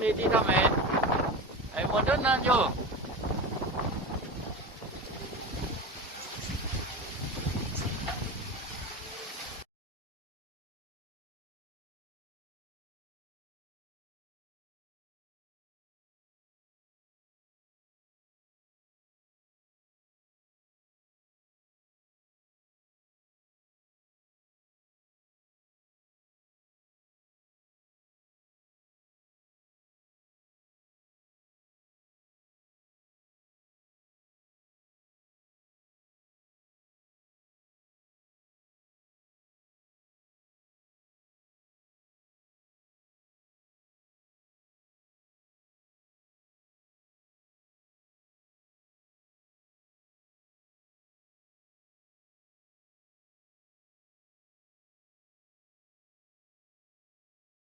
ni đi thăm mẹ. Ai muốn đất nan vô.